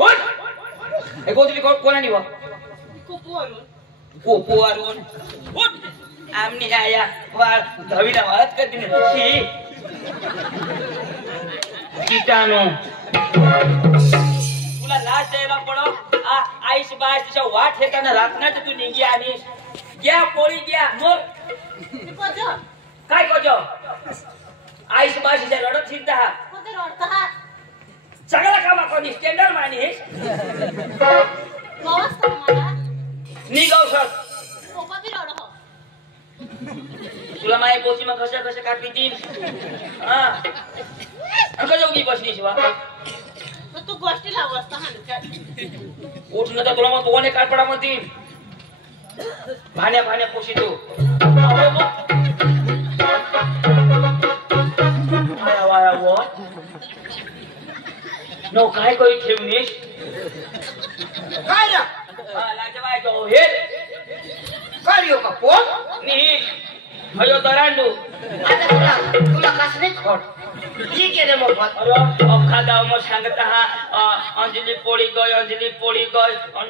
उठ हे गोदली कोणानी वा कोपोवरून उठ आमनी आया वाळ धवीला वाळत करते ना कीटाणू तुला लाज द्यायला पडो आईश बाय तिच्या वाट हेताना रातनाच तू निघी आणि घ्या पोळी घ्या मग काय कोजो आईश बाशीच्या रडत फिरता चांगला कामा कोणी स्टँडर्ड माणीस निघाव तुला माय पोची मग कशा कशा काढली ती हा जोगी बसली शिवा तू गोष्टी लावस उठ न तर तुला मग दोन काढ पडा म्हणती भाण्या भाण्या पोशी तू नो काय करी ठेवणीस काय रा लाजवाय जो हे काय का पोट नी भयो दरांडू आता तुला कसले खोट ठीक आहे रे मोफत अरे अख्खा गाव मग सांगता हा अंजली पोळी गय आणि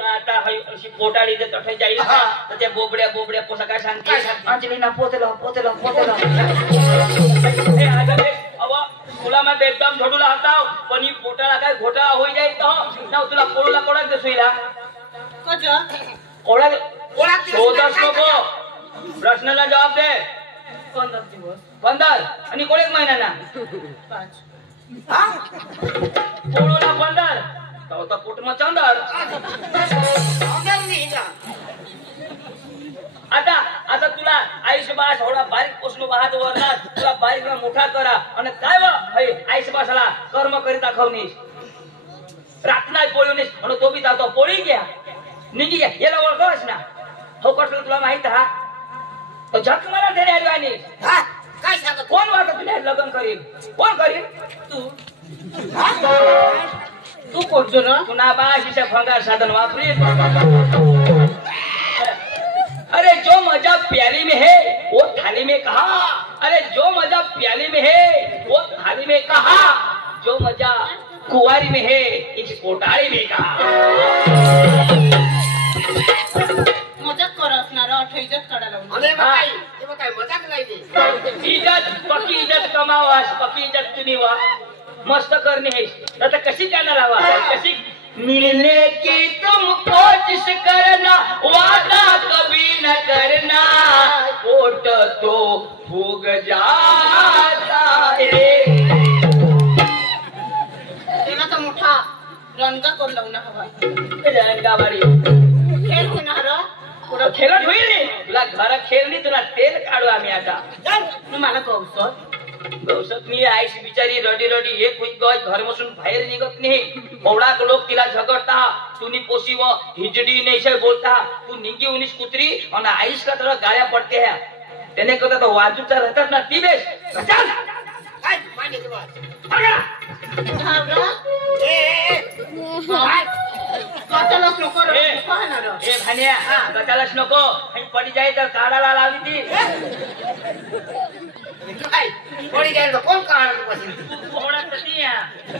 आता अशी पोटाळी जर तठे जाईल तर त्या बोबड्या पोसा काय सांगते अंजली ना पोतेला हे आजले अव तुला मैं एकदम झोडूला हटाव पण ही पोटाला काय घोटाळा होई जाईल तर ना तुला पोळूला कोणाक देसोईला कजो कोणाक शोधस नको प्रश्नाला जवाब दे 15 दिवस 15 आणि कोण एक महिना ना 5 हा पोळूला 15 तो तो पोट मग चंदर आता तुला आईश बास थोडा बारीक पोसलो वाहत वरला तुला बारीक मोठा करा आणि काय व आईश बासाला कर्म करीत दाखवनीस रातनाय पोळीनीस आणि तो बी जातो पोळी घ्या निघी घ्या याला ओळखस ना हो कसलं तुला माहित हा तो झक मला तरी आलो आणि काय सांगत कोण वाटत तुला लग्न करील कोण करील तू कोणतो ना पुन्हा बाशीच्या भंगार साधन वापरी अरे जो मजा प्याली में है वो थाली में कहा अरे जो मजा प्याली में है वो थाली में कहा जो मजा कुंवारी में है इस कोटारी में कहा मजाक कर असणार इज्जत काढायला काय मजाक नाही इज्जत पक्की इज्जत कमावास पक्की इज्जत तुम्ही वा मस्त करणे है आता कशी करणार हवा कशी मिलने की तुम कोशिश करना वादा कभी न करना कोट तो भूग जाता है तेना तर मोठा रंगा कर लावून हवा रंगावारी खेळ होणार पुढं खेळत होईल रे तुला घर खेळली तुला तेल काढू आम्ही आता तू मला कौसत गौसत मी आईश बिचारी रडी एक होई गय घर बसून बाहेर निघत नाही मोवडाक लोक तिला झगडता तुनी पोसी व हिजडी नेशे बोलता तू निंगी उनीस कुत्री आणि आईश का तर गाळ्या पडते ह्या त्याने कदा तो वाजूचा राहतात ना ती बेस चल काय माने दिवस काचालाच नको रे ए भान्या गटालाच नको पडी जाई तर काढायला लावली ती काय कोणी जाईल कोण काढ बसेल थोडा तशी या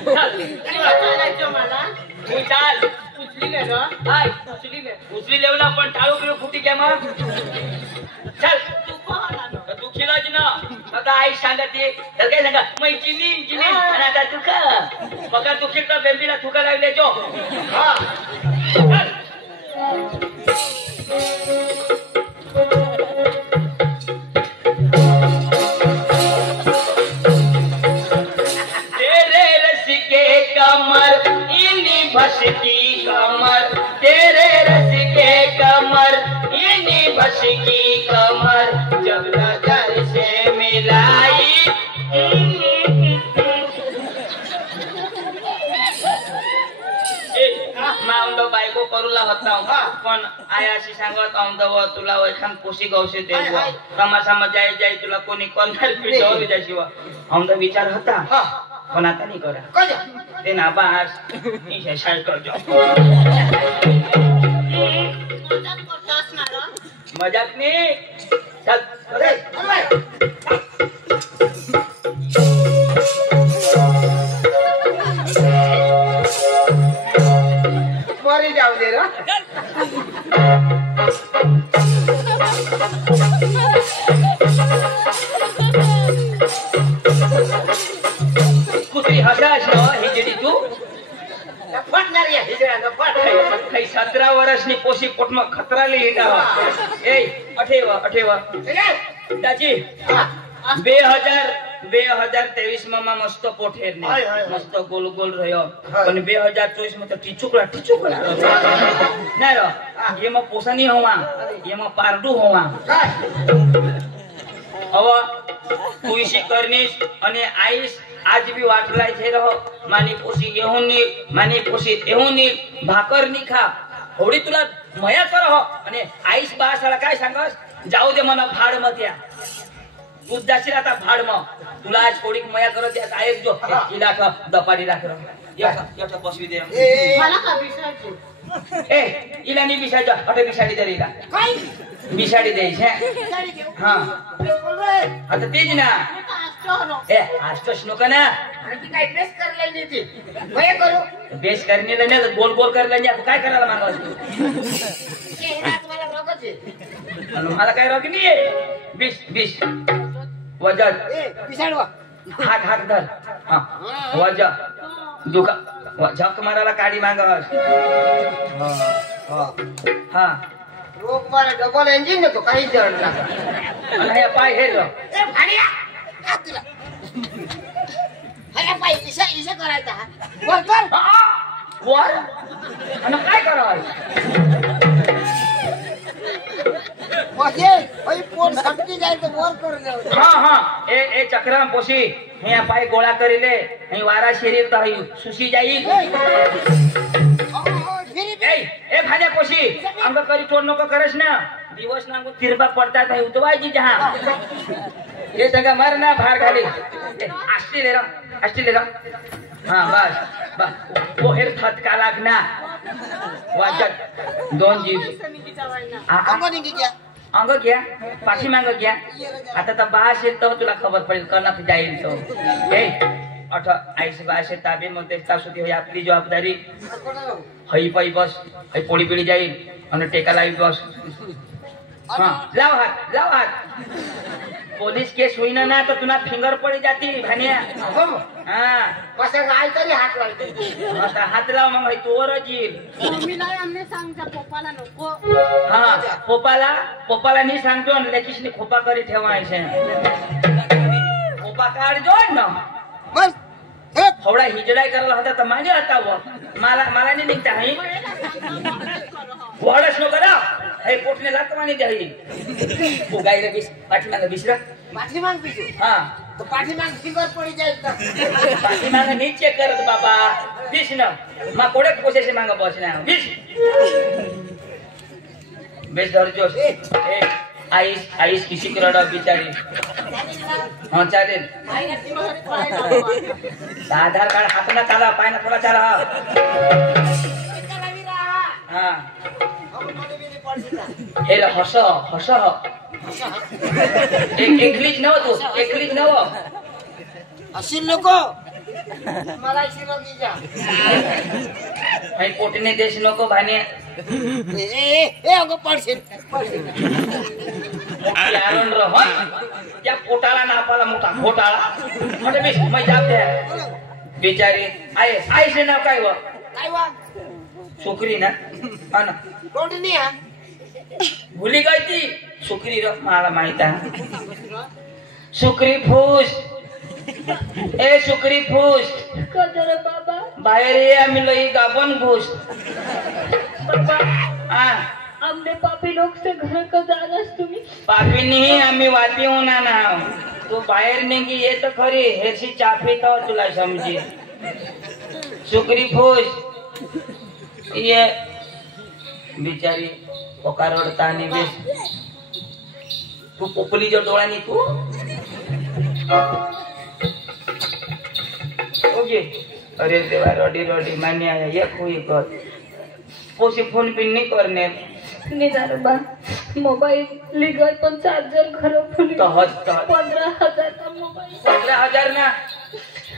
चल चालायचं मला तू चाल उचली गेलो हाय उचली उचली लेवला पण टाळू बिळू फुटी काय मग चल तू कोण तू खिलाच ना आता आई सांगते तर काय सांगा मै चिनी आणि आता तू का बघा तू खिलता बेंबीला थुका लागले जो हा तेरे रस के कमर इन्हीं भस की कमर तेरे रस के कमर इन्हीं भस की कमर जब नजर से मिलाई माउंड बायको करूला होता पण आयाशी सांगत औंदव तुला एखान पोशी गवसे देव तमाशा जाय जाय तुला कोणी कोणणार पिढी जायची औंद विचार होता पण आता नाही करा ते ना बास शाळ करतो मजाक नाही चल बरी जाऊ दे रे कुत्री हसास हिजडी तू फटणार या हिजड्यानं फट काही 17 वर्षनी पोशी पोटमा खतराले हिंडावा ए अठेवा दाजी 2023 માં મસ્ત પોઠેર ને મસ્ત ગોલ ગોલ રહ્યો અને 2024 માં તો ટીચુકડા ના રો એમાં પોસાની હોવા એમાં પારડું હોવા હવે કુઈસી કરનીશ અને આઈશ આજ બી વાટલાય થઈ રહો માની પોસી એવું ની માની પોસી એવું ની ભાકર ની ખા હોડી તુલા મયા કરો અને આઈશ બાસાળા કાય सांगस जाऊ दे મને ભાડ માં ત્યાં તું જાસી રાતા ભાડ માં તુલા આજ થોડીક મયા કરો ત્યાં આયક જો ઈલાખ દપાડી રાખ યઠ પસવી દે मला का विसरतो ए ઈલાની બિસાજો અટે બિસાડી દે ઈલા काय બિસાડી દે છે गाडी घेऊ હા बोल रे આ તો તેજ ના मी का आश्चर्य ए आज तो श्लोक ना आणि काय बेस करले नाही ती काय करू बेस करने लगे गोल गोल कर लेंगे काय करायला मानवास तू चेहरा तुम्हाला रोगच आहे मला काय रोग नाही आहे 20 वजन ए पिसाडवा हात धर हां वजन दुखा झक मारायला काडी मागस हां रोग मारे डबल इंजिन नको काही जण लागा आणि हे पाय हे रो ए भाडिया आ तुला अरे पाय इशा करायचा हा बोल कर वर आणि काय करावं म्हणजे ओय पोट सटकी जाय तर वर कर दे हां ए चक्राम पोशी हे पाय गोळा करीले हे वारा शरीर तर सुशी जाई ए भाजा पोशी अंग करी तोड नको करस ना दिवस ना अंग तिरबा पडतात है उतवायची जहा ये जगह मर ना बाहर खाली आष्टी ले रा हां बस वो हेर फटका लागना वाजत दोन जीव अंग निघी गया अंग घ्या पाठी मांग घ्या आता तर बास येत तुला खबर पडेल कणक जाईल तो ए अठ आईस बास ताबे मध्ये तासुती होई आपली जबाबदारी हई पाई बस हई पोळी पिळी जाईल आणि टेका लावी बस हां लाव हात पोलीस केस होईना ना तर तुला फिंगर पडी जाती भान्या हां कसं काय तरी हात लावते आता हात लाव मग हई तोवर जीव मम्मीला आमने सांगता पप्पाला नको हां पोपाला नी सांगतो आणि लेकीसनी खोपा करी ठेवायचे खोपा काढजो ना बस थोडा हिजडाय करायला होता तर माझे आता मला नाही निघता हई वडस नको करा हे पोटने लागत माने द्याई तू गाईला बीस पाठीमागं बिसरा पाठीमाग पिसू हा तो पाठीमाग फिंगर पडी जाईल तर पाठीमागं नीचे करत बाबा बीस न मा कोडे पोसेसे मागं बसना बीस बेस धरजोस ए आईस किसी करडा बिचारी हां चालेल आधार कार्ड हातना चाला पायना थोडा चाला हां हे हस एकलीच नव तू एकलीच नव अशी नको मला अशी रोगी जा हई पोटने देश नको भाने ए अगं पडशील यारण रह त्या पोटाला नापाला मोठा घोटाळा म्हणजे मी जाप द्या बिचारी आईचे नाव काय व काय वा छोकरी ना हा ना कोणती हा भुली गई ती छोकरी र मला माहित आहे शुक्री फूस ए शुक्री फूस कदर बाबा बाहेर ये आम्ही लई गाबन घुस हा हमने पापी लोग से घर का जानास तुम्ही पापी नहीं आम्ही वाती होना ना तू बाहेर निघी ये तर खरी हेरशी चाफी तो तुला समजी शुक्री फूस ये बिचारी पोकार ओढता आणि बेस तू पोपली जो डोळ्यानी तू ओके अरे देवा रडी रडी मान्य आहे एक होई कर पोसी फोन पिन नहीं करने निदारबा मोबाईल लीगल पण चार्जर खराब होली तहत 15,000 का मोबाईल 15,000 ना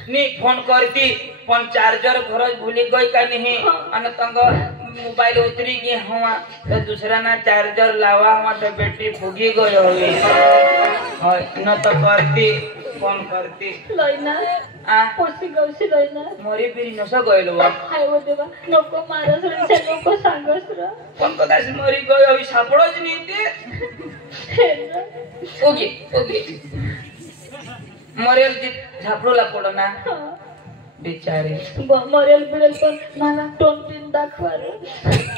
नी फोन करती पण चार्जर घर भूली गई का नहीं अन तंग मोबाइल उतरी गई हुआ तो दूसरा ना चार्जर लावा हुआ तो बैटरी फूगी गई होगी न तो करती फोन करती लयना आ पोसी गवशी लयना मोरी बिरी नसो गइलो हाय वो देवा नको मारस रे नको सांगस र पण कदाच मोरी गई होई सापडोच नाही ते ओके ओके मरेल ती झापडूला पडो ना बिचारे मरेल बिरेल पण मला तोंड दाखवा रे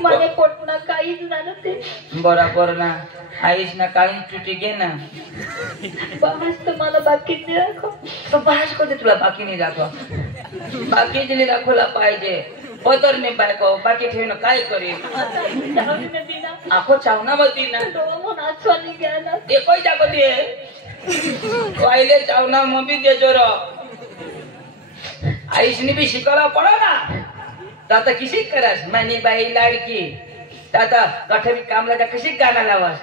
मला पोटना काहीच ना ते बरोबर ना आईस ना काही चुटी घे ना बास तर मला बाकी नाही दाखव तो बाहेर कधी तुला बाकी नाही दाखव बाकी दिली दाखवला पाहिजे पदर नाही बायको बाकी ठेवणं काय करेल आखो चावना बती ना नाचवानी घ्या ना एकही जागती आहे पहिले चावना मग बी देजो र आईसनी भी शिकायला पडो ना आता किसी करास मानी बाई लाडकी आता कठे भी काम लागा कशी गाणं लावास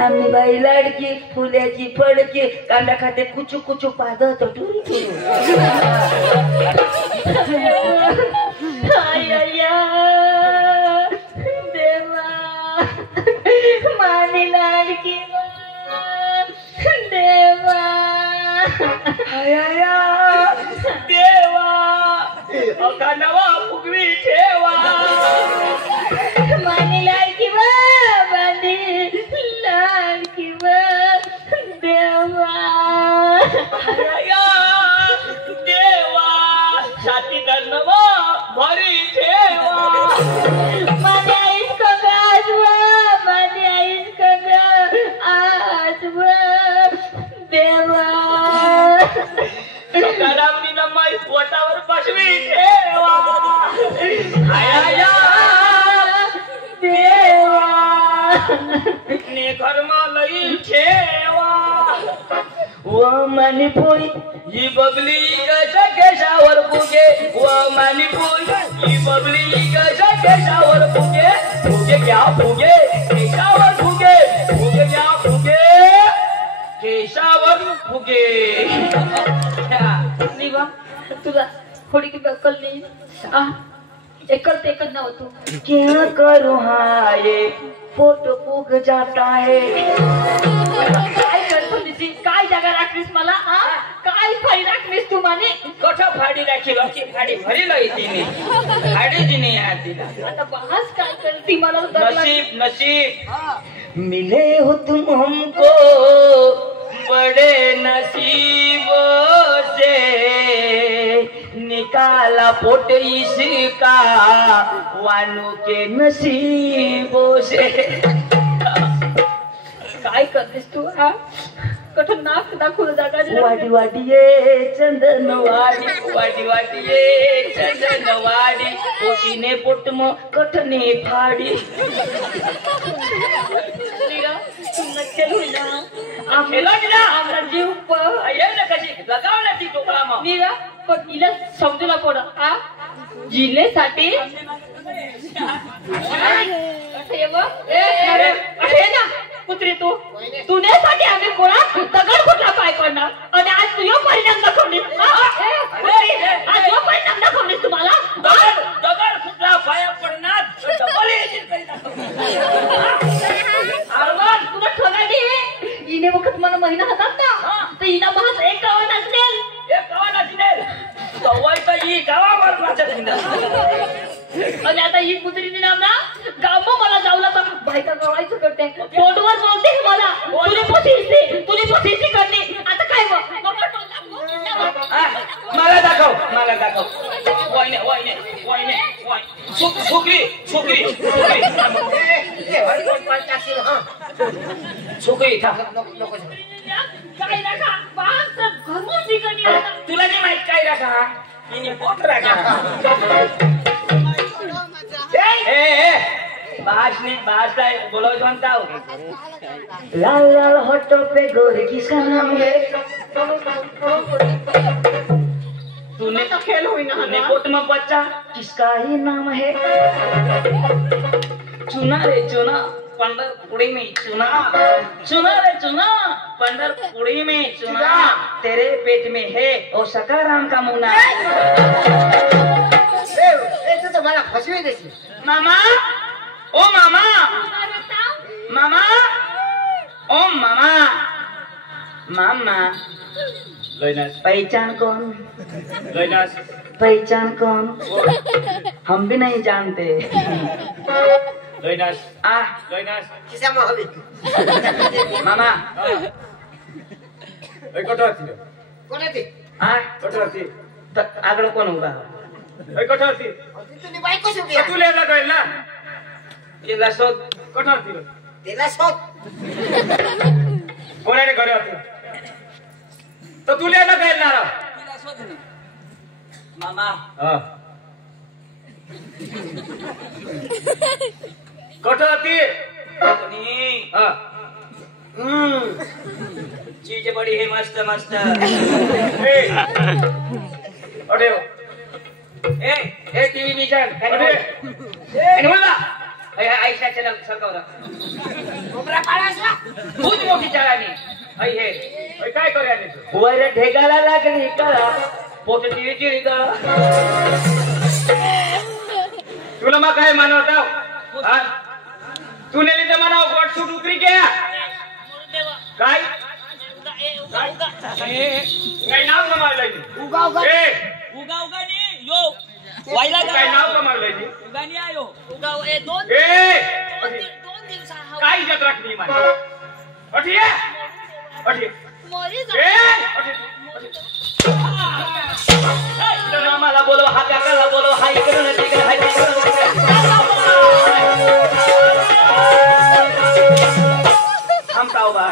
आम्ही बाई लाडकी फुल्याची फडकी कांदा खाते कुचू कुचू पादत टुरू टुरू देवा मानी लाडकी देवा देवा अकांडावा फुगवी ठेवा मानी लाडकी मानी लाडकी देवा देवा छाती धरणवा भरी ठेवा माने आईस का आजवा माने आईस का आजवा देवा सकारामनी नमाई पोटावर बसवी ठेवा आया देवा ने घरमा लई ठेवा व मानी पोई ही बबली गजा केशावर फुगे व मानी पोई ही बबली गजा केशावर फुगे फुगे क्या फुगे केशावर फुगे फुगे क्या फुगे केशावर फुगे निवा तुला थोड़ी की अक्कल नहीं आ एकल ते एकल ना होतो क्या करूं हाय फोटो फूक जाता है काय करतो दिसी काय जागा राखलीस मला आ काय फाई राखलीस तू माने कठो फाडी राखी बाकी फाडी भरी लई तिने फाडी जिने याद दिला आता बहास काय करती मला नसीब नसीब मिले हो तुम हमको बड़े नसीबों से निकाला पोट इसका वानों के नसीबों से काय करतेस तू हा कठो नाक दाखवलं जागा वाडी वाडी ये चंदन वाडी ये चंदन वाडी पोटीने पोट म कठने फाडी नक्की होईना आमला जीव ये ना कशी लगाव ना ती टोपला मग नीरा पण हिला समजूला पड आ जिल्ह्यासाठी कुत्री तू तुझ्यासाठी आम्ही कोणा दगड कुठला पाय पडणार आणि आज तुझ्या परिणाम दाखवलीस आज यो परिणाम दाखवलीस तुम्हाला दगड कुठला पाया पडणार तुला ठगाडी हिने वखत मला महिना हातात ना तर हिना महास एक गावात असलेल एक गावाला दिले सवय तर ही गावावर वाचत आणि आता ही कुत्रीने नाम ना गाव मला जाऊला तर बायका गवायचं करते तोंडवर बोलते मला तुझी पोसिसी करणे आता काय मला दाखव वयने छोकरी काय नका बास घरून निघणी तुला नाही माहित काय राखा पोट राखा बास बोलो जानता हो लाल लाल होठों पे गोरी किसका नाम है तूने तो खेल हुई ना तूने पोट में बच्चा किसका ही नाम है चुना रे चुना पंढरपुरी में चुना चुना रे चुना पंढरपुरी में चुना तेरे पेट में है ओ सकाराम का मुना ए तू तर मला फसवी देशील. मामा ओ मामा मामा ओ मामा मामा लैनास पहचान कौन लैनास पहचान कौन हम भी नहीं जानते लैनास आ लैनास खिसामा हवी. मामा ए कठो थियो कोण ते? आ कठो थियो त आगळ कोण उभा ए कठो थियो तुझी बायको सुटी तू लेला गइल ना केला शोध कठो थियो त्याला शोध. कोणाने घरे थियो तर तू लेला गइल ना र केला शोध ना मामा हां कठो थियो अपनी हां चीज बड़ी है मस्त मस्त ए अरे ए टीव्ही विजन अरे आणि बोला आयशा चॅनल सरकवरा कोबरा काढायचा. खूप मोठी चाळणी आई हे ए काय करूया ने वर ढेगाला लागली कळा पोट टिळी गळा तुला मग काय मानवता हा तू नेली तर म्हणाव गोट सूट उतरी घ्या काय काय नाव कमावलंय उगा उगा. ए उगा उगा नी यो वायला काय नाव कमावलंय उगा नी आयो उगा ए दोन ए दोन दिवसा काय इज्जत राखली माझी अठी अठी मोरी ए मामाला बोलव हा काकाला बोलव हा इकडून तिकडे हा तिकडून थांबताव बा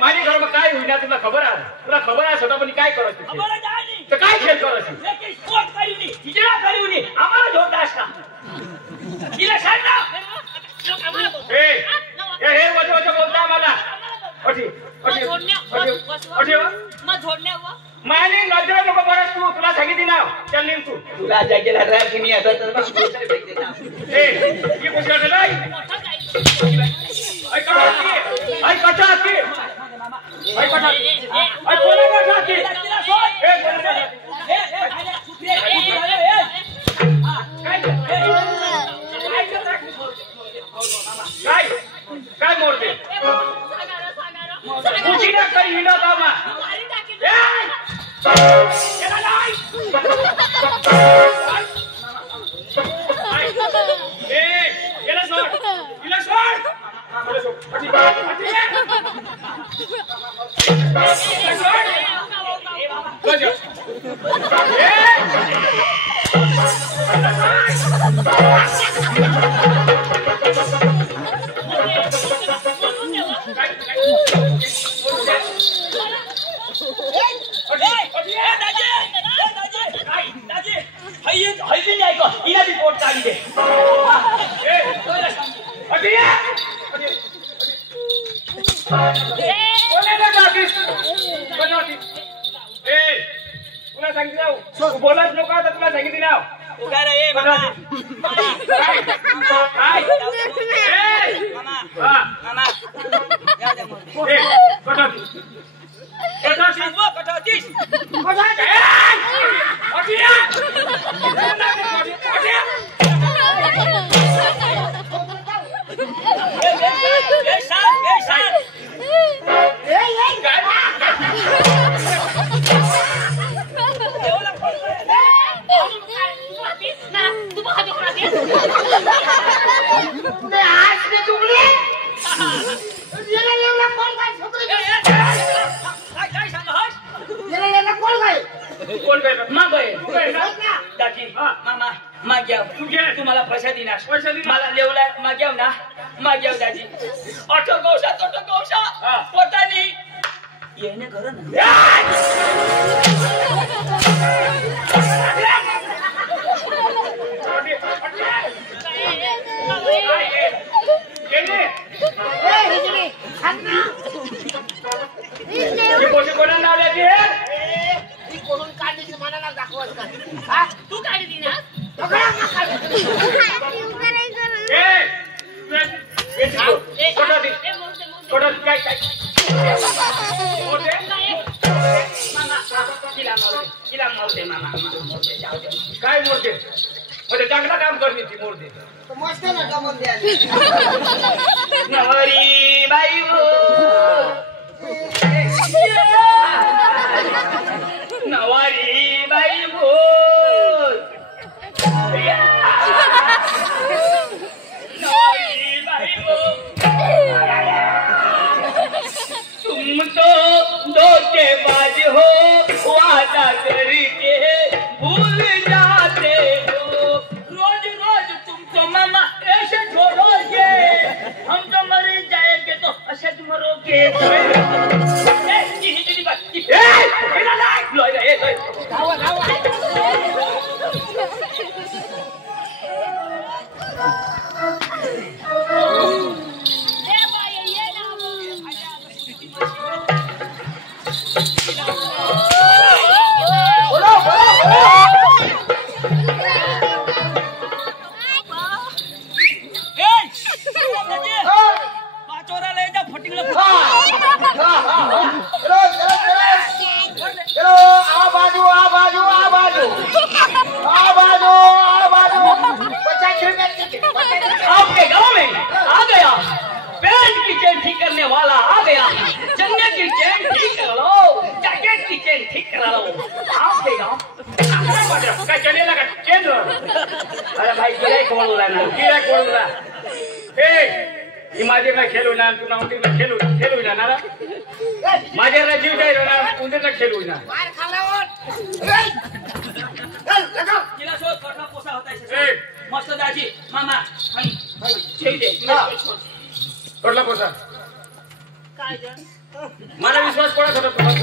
माझे घर में काय होईना तुला खबर आहे तुला खबर आहे स्वतः पण काय करत तर काय खेळ करत आम्हाला झोट असता तिला सांग ना ए हे वच वच बोलता मला अठी अठी अठी मग झोडण्यावर माने नजर नको बरस तू तुला सांगितली ना चल निघ तू तुला जागेला राग की मी आता तर बस दुसरं फेक देता ए ही गोष्ट नाही ऐ कटा आती ऐ कटा आती ऐ कटा ऐ कोणा कटा आती ए कोणा काय काय मोडते कुठे ना करी हिंडा कामा बोलाच नको आता तुला सांगितली ना उगा रे मामा काय मामा मामा या दे मग तुम्हाला पैसा देणार मला लेवला माग्याव ना माग्याव दाजी ऑटो गौशा पोटानी येणे घर ना तू काढी दिना ए मामा मोरते जाऊ दे काय मोडते म्हणजे चांगला काम करणे ती मोडते तो मस्त नका मध्ये नवरी बाई हो नवारी बाई हो नवारी बाई हो तुम तो धोखेबाज हो वादा करके भूल जाते हो रोज रोज तुम तो मामा ऐसे छोड़ोगे हम तो मर जाएंगे तो अशद मरोगे आपके गांव में आ गया पैंट की चेन ठीक करने वाला आ गया जंगे की चेन ठीक कर लो जैकेट की चेन ठीक करा लो आपके गांव काय चढेला का केंद्र अरे भाई गिराईक बोल रहा ना गिराक बोलला ए माझे ना खेळू ना तू ना उंदीर ना खेळू ना ना माझे ना जीव जाईल ना उंदीर ना खेळू ना मार खालावर तिला शोध कटला पोसा होता है ए मस्त दाजी मामा हाय हाय ठेव दे पडला पोसा काय जण मला विश्वास पडत होता तुम्हाला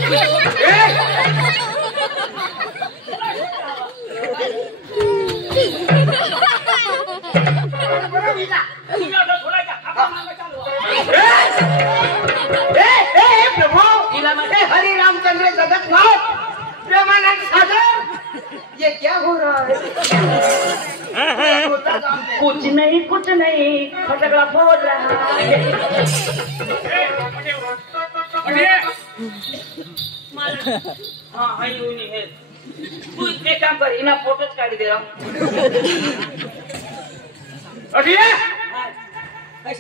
प्रभु हरि रामचंद्र जगतनाथ प्रेमानंद सागर ये क्या हो रहा है कुछ नहीं फटकड़ा फोड़ रहा है हाँ हाँ यूं नहीं है तू एक काम कर इना फोटोच काढी दे काय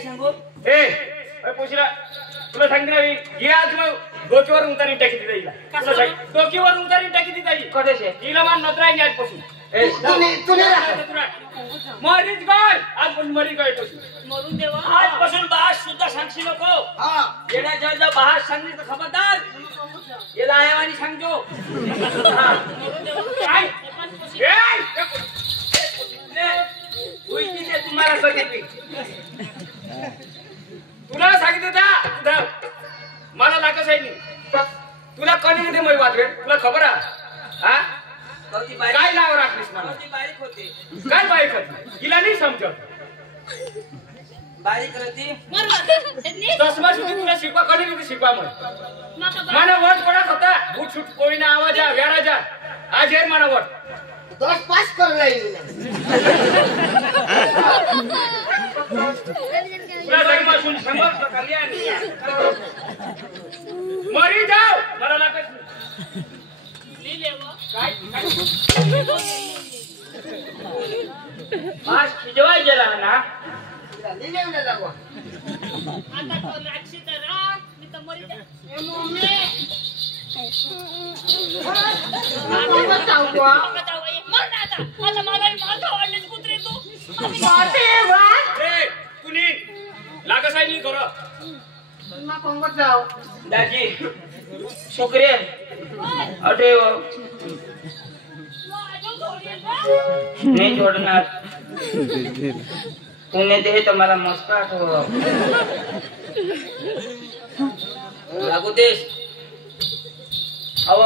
सांगू ए पोशीला तुला सांगितलं ही आज डोकीवर उतारी टाकी ती जाईल डोकीवर उतारी टाकी ती जाईल कडेशे हिला मान नतराई आजपासून मरीच काय आजपासून मरी काय पासून मरून देवा आजपासून बास सुद्धा सांगशी नको येण्या जवळ बास सांगली तर खबरदार याला आयावानी सांगतो काय तुम्हाला सांगितली तुला सांगितलं त्या मला लागच आहे नाही तुला कधी येते मै वाजवेल तुला खबर आहे हा काय नाव राखलीस मला बारीक होते काय बाईक होती हिला नाही समजत बारीक रहती चष्मा सुद्धा तुला शिकवा कधी नाही शिकवा मग मला वट पडत होता भूट सुट कोईना आवाज आ व्याराजा आज आहे मला वट 10 पास कर रही तुला जन्मासून समर्थ कल्याण मरी जाव मला लागत काय आज खिजवाय गेला ना लिहिलेलं लागवा आता तो नाक्षी तर राग मी तर मरी जा कुणी लागस आहे नाही कर दाजी शुक्रिया अटे नाही छोडणार पुणे दे तर मला मस्त आठव लागू देश अव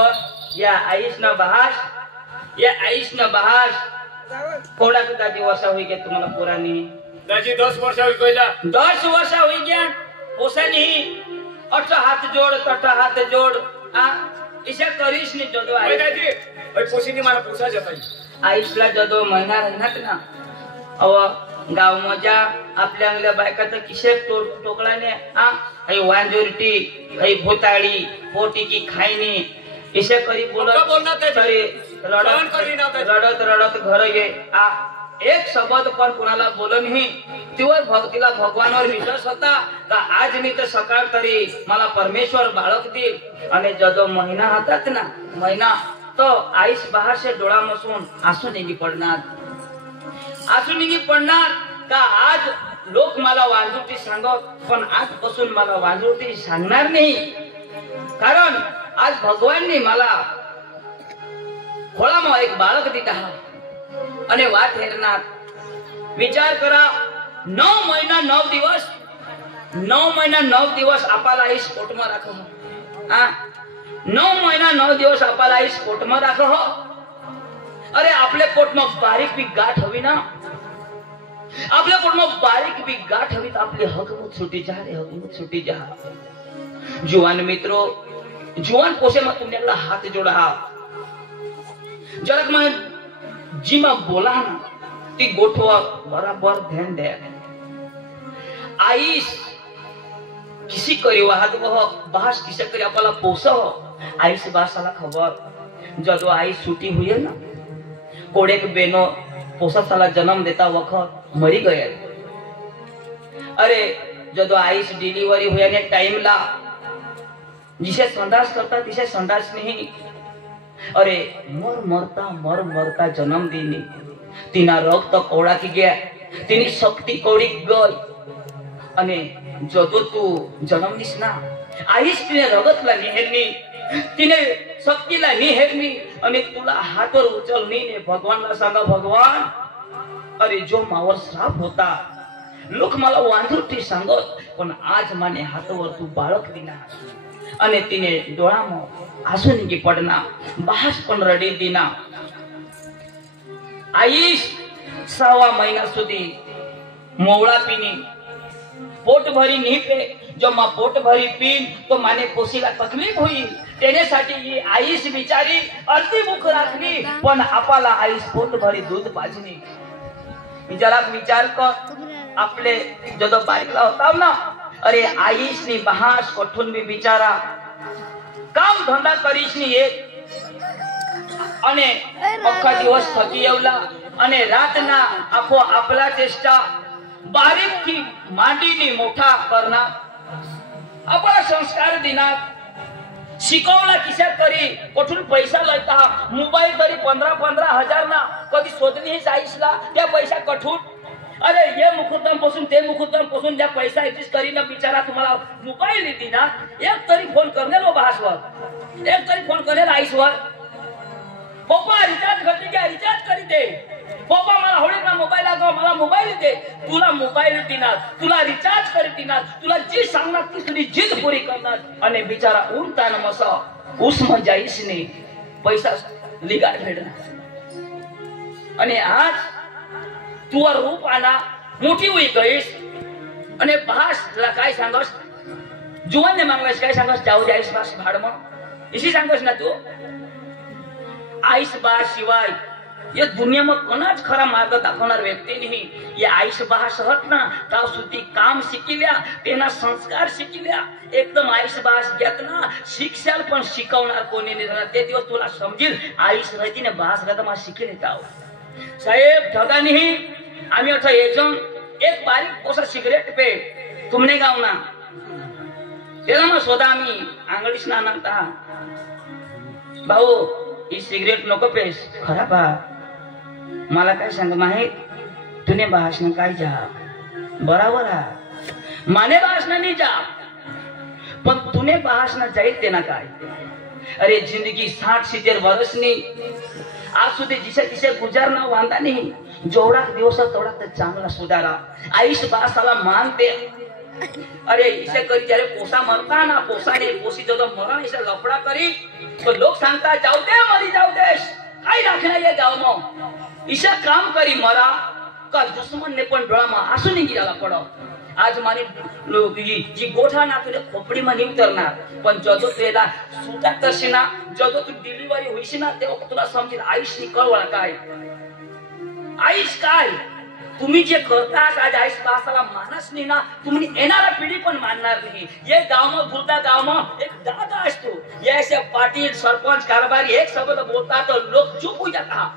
या आईस न बहास कोणा का दादी वर्षा हुई गया तुम्हाला पुरानी दाजी 10 वर्ष होई गईला 10 वर्ष हुई गया पोसा नहीं अठ हाथ जोड़ आ इसे करीश नहीं जदो ओय दाजी ओय पोसीनी मला पोसा जाताई आईसला जदो महिना राहणार ना अव गाव मजा आपल्या अंगल्या बायका तर किशे टोकळाने आ आई वांजोरटी आई भोताळी पोटी की खायनी इसे करी पक्का बोलना त्याची. तरी सहन करी ना त्याची. रडत रडत घर ये एक शब्द पण कुणाला बोल नाही. तिला भगवानवर विश्वास होता का आज मी तर सकाळ तरी मला परमेश्वर बाळक देईल. आणि जो महिना हातात ना महिना तो आईस बाहेरचे डोळा मसून आसू निघी पडणार का आज लोक मला वांजुटी सांगत पण आजपासून मला वांजुटी सांगणार नाही. कारण आज भगवानने मला खोळामा एक बाळक दिला आणि वाट हेरणार. विचार करा 9 महिना 9 दिवस 9 महिना 9 दिवस आपला आईस पोटमा राखो. 9 महिना 9 दिवस आपला आईस पोटमा राखो. अरे आपले पोटमा बारीक बी गाठ हवी ना. आपल्या पोटमा बारीक बी गाठ हवी तर आपली हकमत सुटी जा रे हकमत सुटी जा. जुवान मित्रो जुवान पोसे मग तुमच्याकडे हात जोडा. जरा मग जी मग बोला ना ती गोठवा बराबर ध्यान द्या. आईस किसी करी वाहत वह बास किसे करी आपला पोसव. आईस बासाला खबर जदो आई सुटी हुई ना कोड़े के बेनो पोसा साला जन्म देता वक्त मरी गए. अरे जदो आईस डिलीवरी हुई ने टाइम ला जिसे संडास करता तिसे संडास नहीं. अरे मर मरता जन्म देनी. तिना रक्त कोड़ा की गया तिनी शक्ति कोड़ी गई. अने जदो तू जन्म दिस ना आईस तिने रगतला निहेरनी तिने शक्तीला निहेरनी आणि तुला हातवर उचलनी ने भगवानला सांगा भगवान अरे जो मावर श्राप होता लोक मला वांजुटी सांगत पण आज माने हातवर तू बाळक दिना. અને તેને ડોળામાં આંસુ નીકળી પડના બહાસ પણ રડી દીના. આઈશ 6 મહિના સુધી મોવળા પીની पोट भरी नहीं पे जो माँ पोट भरी पीन तो माने पोसीला तकलीफ हुई. तेनेसाठी ही आईस बिचारी अति मुख राखली पण आपाला आईस पोट भरी दूध पाजली. जरा विचार कर आपले जदो बारीकला होता ना अरे आईस नी बहास कठून भी बिचारा काम धंदा करीश नी एक અને આખા દિવસ થકી આવલા અને રાતના આખો આપલા ચેષ્ટા बारीक थी मांडीनी मोठा करना. आपला संस्कार दिना शिकवला किशा करी कुठून पैसा लयता मोबाईल तरी 15-15 हजार ना कधी शोधणी जाईसला त्या पैसा कठून. अरे ये मुकुदम पासून ते मुकुदम पासून त्या पैसा ऍडजस्ट करी ना बिचारा तुम्हाला मोबाईल देती ना एक तरी फोन करणे लो बहासवर एक तरी फोन करणे आईसवर. पप्पा रिचार्ज करते क्या रिचार्ज करी दे. पप्पा मला होळी ना मोबाईल लागो मला मोबाईल दे. तुला मोबाईल देणार तुला रिचार्ज करणार तुला जी सांगणार ती तुझी जिद पुरी करणार. आणि बिचारा उरता न मसा उसम जाईस ने पैसा लिगाड भेटणार. आणि आज तुवर रूप आला मोठी होई गईस आणि भास तुला काय सांगस जुवानने मागलास काय सांगस जाऊ जाईस बास भाडमा इसी सांगस ना तू. आईस बा शिवाय या दुनिया में कोणाच खरा मार्ग दाखवणार व्यक्ती नाही. या आईस बा सहत ना ताव सुधी काम शिकिल्या तेना संस्कार शिकिल्या एकदम आईस बास घेत ना शिक्षाल पण शिकवणार कोणी नाही. ते दिवस तुला समजेल आईस रहती ने बास रहता मा शिकेल ताव. साहेब ठगा नहीं आम्ही अठा एकजण एक बारीक पोसा सिगरेट पे तुमने गाव ना तेला मग स्वतः आम्ही आंगडीस ना नाता भाऊ ही सिगरेट नको पेस खराब मला काय सांग माहित तुने भाषण काय जा बराबर माने भाषण नहीं जा पण तुने भाषण जाईल ते ना काय. अरे जिंदगी 60-70 वर्ष नी आज सुधी जिसे तिसे गुजारना वांदा नहीं. जेवढा दिवस तेवढा तर चांगला सुधारा. आईश बासाला मान दे. अरे इसे करी जरे पोसा मरता ना पोसाने पोसी जो मरण इसे लफड़ा करी तो लोग सांगता जाऊ दे मरी जाऊ दे काय राखना ये गाव में इसे काम करी मरा का दुश्मन ने पण डोळा में आंसू नहीं गिराला पड़ो. आज मानी लोग जी गोठा ना तुले खोपड़ी में नहीं उतरणार पण जदो तेला सुता तसिना जदो तू डिलिव्हरी होईस ना तेव्हा तुला समजेल आईश नी कळवळा काय आईश काय तुम्ही जे करतात आज आईस बासाला मानस नाही ना, तुम्ही येणारा पिढी पण मानणार नाही. ये गाव में भूलता गाव में एक दादा असतो, ये ऐसे पाटील सरपंच कारभारी एक शब्द बोलता तो लोग चुप हो जाता,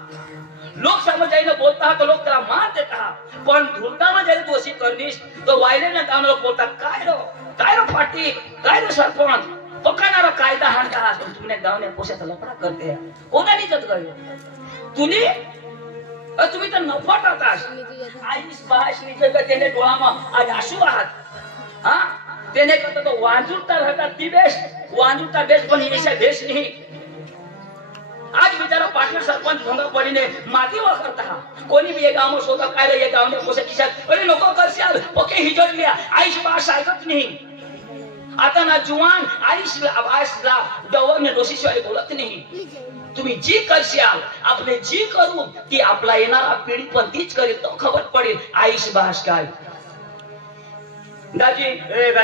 लोग समझ जाइए बोलता तो लोग तेरा मान देता. पण धुलता में जरी तू अशी करनीस तो वायले ना गाव लोग बोलता काय रो पाटील काय रो सरपंच पकडणारा कायदा हाणता हा तुमने गाव ने पोशाचा लफडा करते हैं. कोणाने जत गयो तुम्ही तर नफट होतास. आईस बाशनी जग त्याने डोळाમાં आज आशू आहात. हा તેને કરતા તો વાંજુરતા હતા તી બેસ્ટ, વાંજુરતા બેસ્ટ પણ એસા બેસ્ટ નહીં. आज बिचारा पाटील सरपंच भोंगा पडीने मातीवर करता. कोणी बी एक गाव शोधा काय रे, एक गावने पोसे खिशात अरे नको करशाल ओके हिजडल्या. आईश बाश ऐकत नाही. आता ना जुवान आईशला आबासला डवरने दोषीशिवाय बोलत नाही. तुम्ही जी करशाल आपले जी करू ती आपला येणारा पिढी पण तीच करेल, तो खबर पडेल आईश बाश काय. दाजी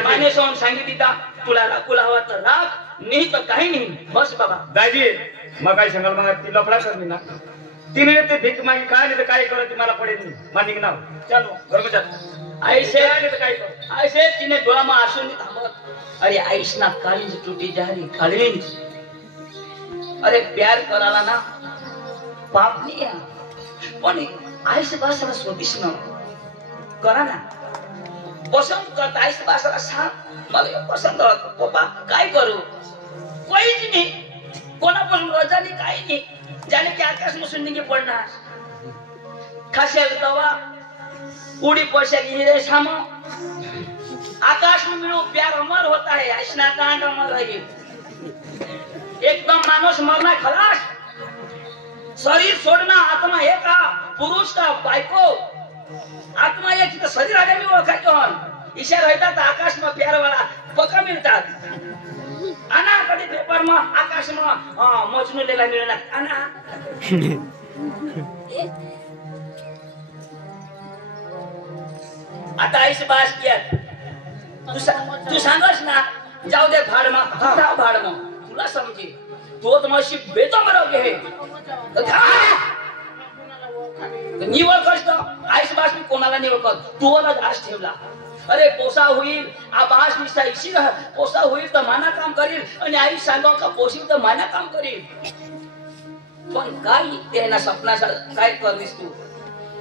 माने सोन सांगितलं तुला राखूला हवा तर राख, नाही तर काही नाही. बस बाबा दाजी मग काय सांगाल, मग ती लफडा करली ना तिने ते भीक मागी काय नाही तर काय करत मला पडेल नाही. मानिक नाव चालू घरमचार ऐसे नाही तर काय कर ऐसे तिने डोळाમાં आसून थांबत. अरे आईश ना काळींज तुटी जारी काळींज. अरे प्यार करायला ना पाप नाही आहे, पण आईश बासाला स्वदेश न करा ना. पसंत करता आईश बासाला सांग मला पसंत होत पप्पा काय करू. काहीच नाही, कोणापासून रजा नाही काही नाही. जाने की आकाश में सुनने पड़ना खासे दवा उड़ी पैसे की रे सामो आकाश में मिलो प्यार अमर होता है. ऐसा कांड अमर है. एकदम मानुष मरना खलास, शरीर छोड़ना. आत्मा एक का पुरुष का बायको आत्मा एक शरीर आगे में ओळखायचो. ईशा रहता तो आकाश में प्यार वाला पक्का मिलता. आना कधी पेपर में आकाश में मजनू लेला मिळणार आना. आता आईश बास किया तू सांगस ना जाऊ दे भाड में जाऊ भाड में तुला समजी तो तुम्हाशी बेतो मरोगे हे निवड करतो. आईश बास मी कोणाला निवड कर तू वाला घास ठेवला. अरे पोसा होईल आबास निसा इशी रह पोसा होईल तर माना काम करील आणि आई सांगो का पोशील तर माना काम करील. पण काय त्याना सपनाचा काय करलीस तू.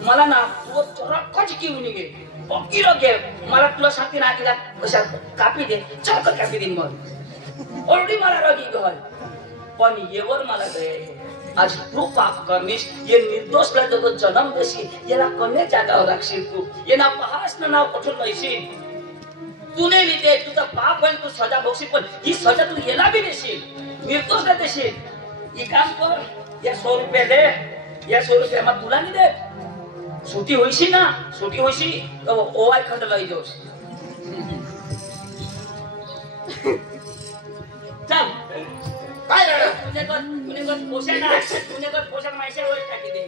मला ना तू चरकच घेऊन निघे पक्की रोगे. मला तुला सांगते ना तिला कशा कापी दे चौक कापी देईन मग ओरडी मला रोगी घर. पण येवर मला गए आज तू पाप करनीस ये निर्दोष ला जगत जन्म देशील याला कन्या जागावर राखशील. तू येना पहास ना नाव पठून लयशील. तूने लिहिते तुझा पाप होईल तू सजा भोगशील, पण ही सजा तू याला बी देशील निर्दोष ला देशील. ही काम कर या 100 रुपये दे. या 100 रुपये मग तुला नाही दे. सुटी होईशी ना सुटी होईशी तो ओवाय खंड लई जोस. चल काय रे तुझे पोषण माहिती टाकी दे.